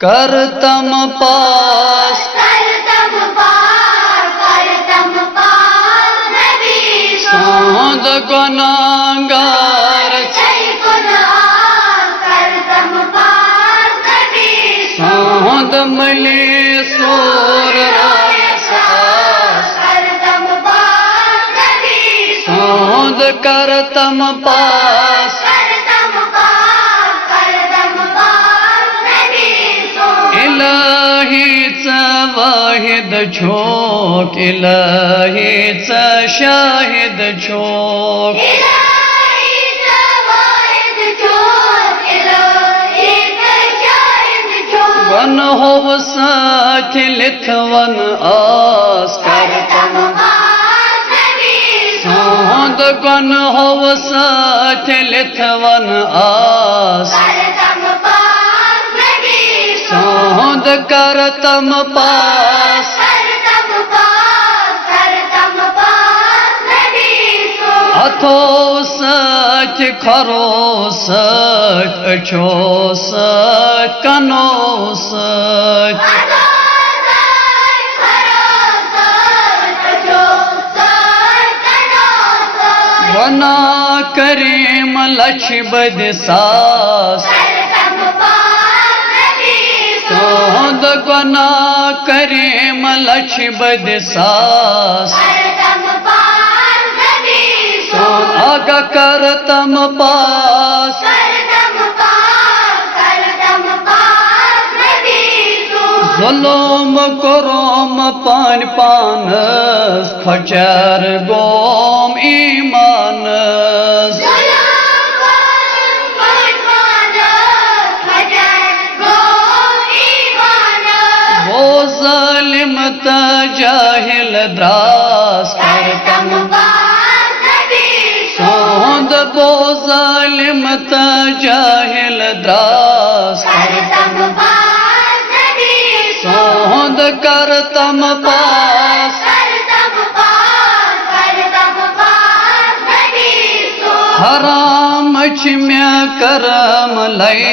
करतम पास सोंद गुनाहगार सोंद मले सोर सोंद करतम पास इलाहीचा वाहिद छोक इलाहीचा शाहिद छोक वन होव साथ लिथवन आस करतम सोंद गन होव साथ लिथवन आस सोंद करतम पास अथो सच खरो सच अछो सच कनो सच वना करीम लक्ष बद सास सोंद गुना करीम लक्ष बद सास आगा करतम पास जुलूम कुरोम पान पानस खचर गोम ईमानस वो जालिम जाहिल द्रास करतम सोंद बो जालिम जाहिल द्रास सोंद करतम पास हराम में करम लय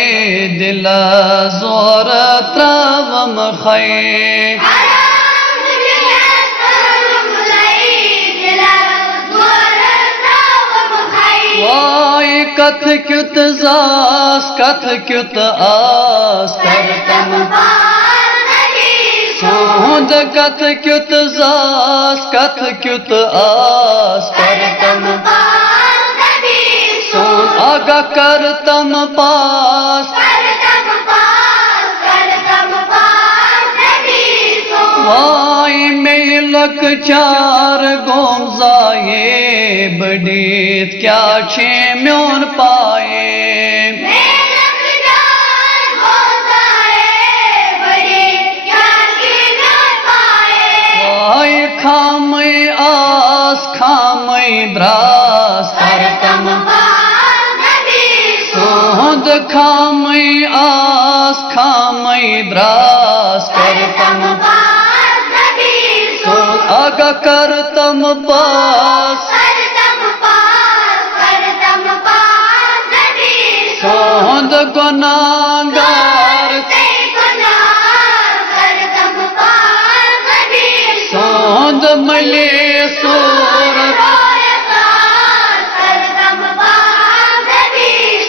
दिल जोर त्रावम खै वाय कथ क्युत जास कथ क्युत आस करतम सोंद कथ क्युत जास कथ क्युत आस करतम सोंद आगा करतम पास वाय में लक चार गोम जाए बडीत क्या छे म्योन पाए वाय खामई आस खामई द्रास करतम सोंद खामई आस खामई द्रास करतम आगा करतम पास सोंद गुनाहगार सोंद मले सोर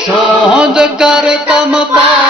सोंद करतम पास